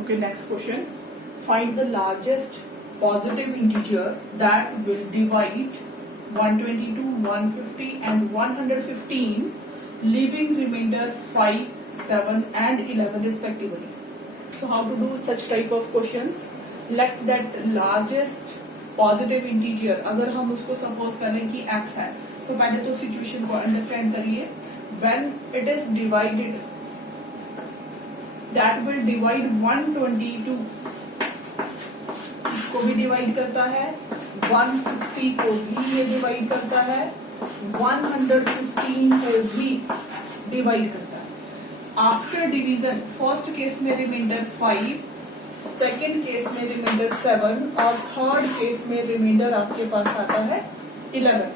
Okay, next question. Find the largest positive integer that will divide 122, 150 and 115, leaving remainder 5, 7 and 11 respectively. So how to do such type of questions? Let that largest positive integer, अगर हम उसको suppose करें कि x है, तो पहले तो situation को अंडरस्टैंड करिए. When it is divided, that will divide 122, इसको भी डिवाइड करता है, 150 को भी ये डिवाइड करता है, 115 को भी डिवाइड करता है. आफ्टर डिवीजन फर्स्ट केस में रिमाइंडर 5, सेकेंड केस में रिमाइंडर 7 और थर्ड केस में रिमाइंडर आपके पास आता है 11.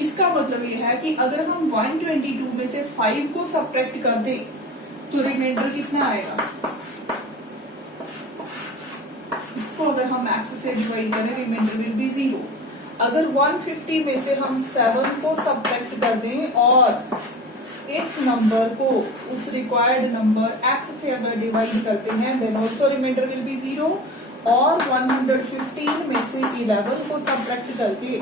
इसका मतलब ये है कि अगर हम 122 में से 5 को सब्ट्रैक्ट कर दें तो रिमाइंडर कितना आएगा. इसको अगर हम x से डिवाइड करें रिमाइंडर विल बी 0. अगर 150 में से हम 7 को सब्ट्रैक्ट कर दें और इस नंबर को उस रिक्वायर्ड नंबर x से अगर डिवाइड करते हैं then also remainder will be 0. और 115 में से 11 को सब्ट्रैक्ट करके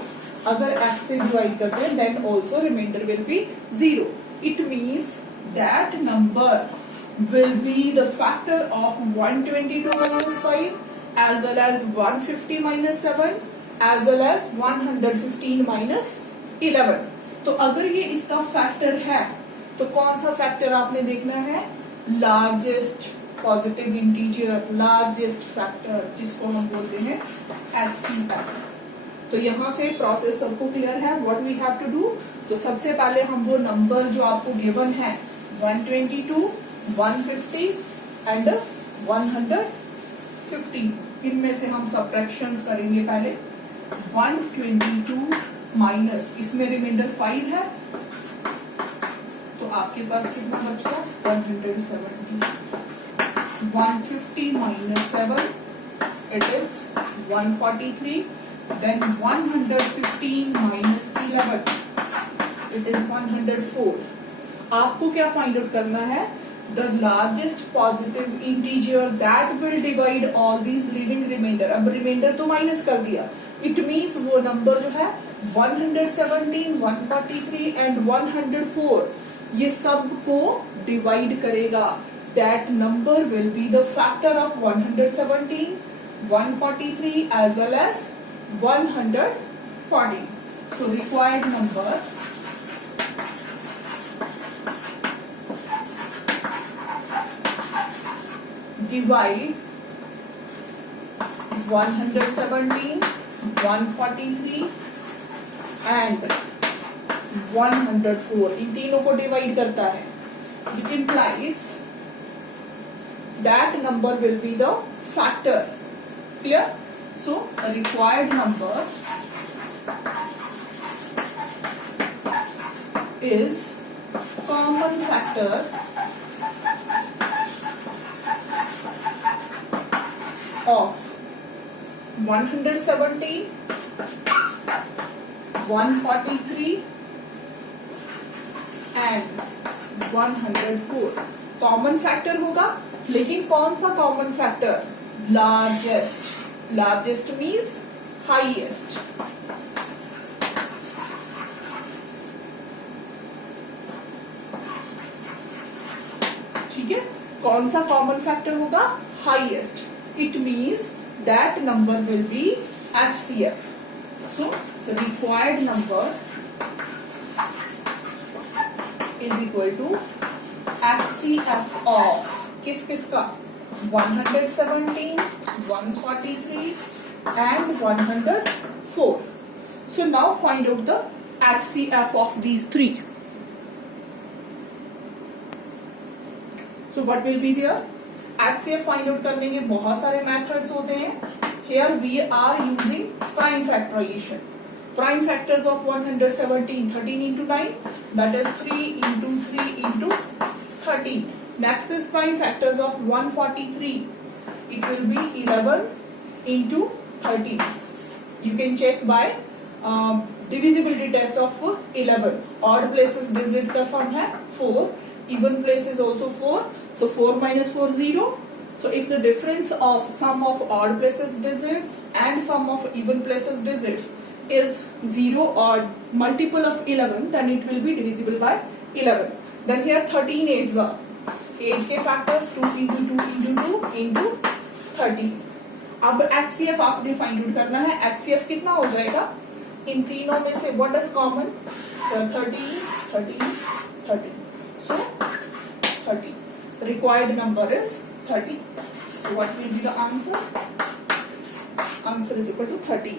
अगर x से डिवाइड करते हैं then also remainder will be 0. It means that number will be the factor of 122 minus 5 as well as 150 minus 7 as well as 115 minus 11. तो अगर ये इसका फैक्टर है तो कौन सा फैक्टर आपने देखना है. Largest positive integer, largest factor जिसको हम बोलते हैं HCF. तो यहाँ से प्रोसेस सबको क्लियर है. What we have to do. तो सबसे पहले हम वो नंबर जो आपको गिवन है 122, 150 एंड 115, इनमें से हम सब्ट्रैक्शंस करेंगे. पहले 122 माइनस इसमें रिमाइंडर 5 है तो आपके पास कितना बच गया 170. 150 minus 7 it is 143. Then 115 minus 11 it is 104. आपको क्या फाइंड आउट करना है. The largest positive integer that will divide all these living remainder. अब रिमाइंडर तो माइनस कर दिया. इट मीन्स वो नंबर जो है 117, 143 एंड 104 ये सब को डिवाइड करेगा. That number will be the factor of 117, 143 as well as 140. So required number divides 117, 143 and 104. इन तीनों को डिवाइड करता है which implies that number will be the factor. Clear? So a required number is common factor of 117, 143 and 104. Common factor होगा लेकिन कौन सा common factor. Largest. Largest means highest. ठीक है. कौन सा कॉमन फैक्टर होगा highest. It means that number will be HCF. So the required number is equal to HCF of किसका 117, 143 and 104. So now find out the HCF of these three. So what will be there. HCF find out करने के बहुत सारे methods होते हैं. Here we are using prime factorization. Prime factors of 117, 13 into 9, that is 3 into 3 into 13. Next is prime factors of 143. It will be 11 into 13. You can check by divisibility test of 11. Odd places digit का sum है 4. Even places also 4. So 4 minus 4 0. So if the difference of sum of odd places digits and sum of even places digits is 0 or multiple of 11, then it will be divisible by 11. Then here 13 8s are 8 के factors 2 into 2 into 2 into 13. अब HCF आपने find out करना है. HCF कितना हो जाएगा इन तीनों में से? What is common? 13 13 13. So 30. Required number is 30. So what will be the answer? Answer is equal to 30.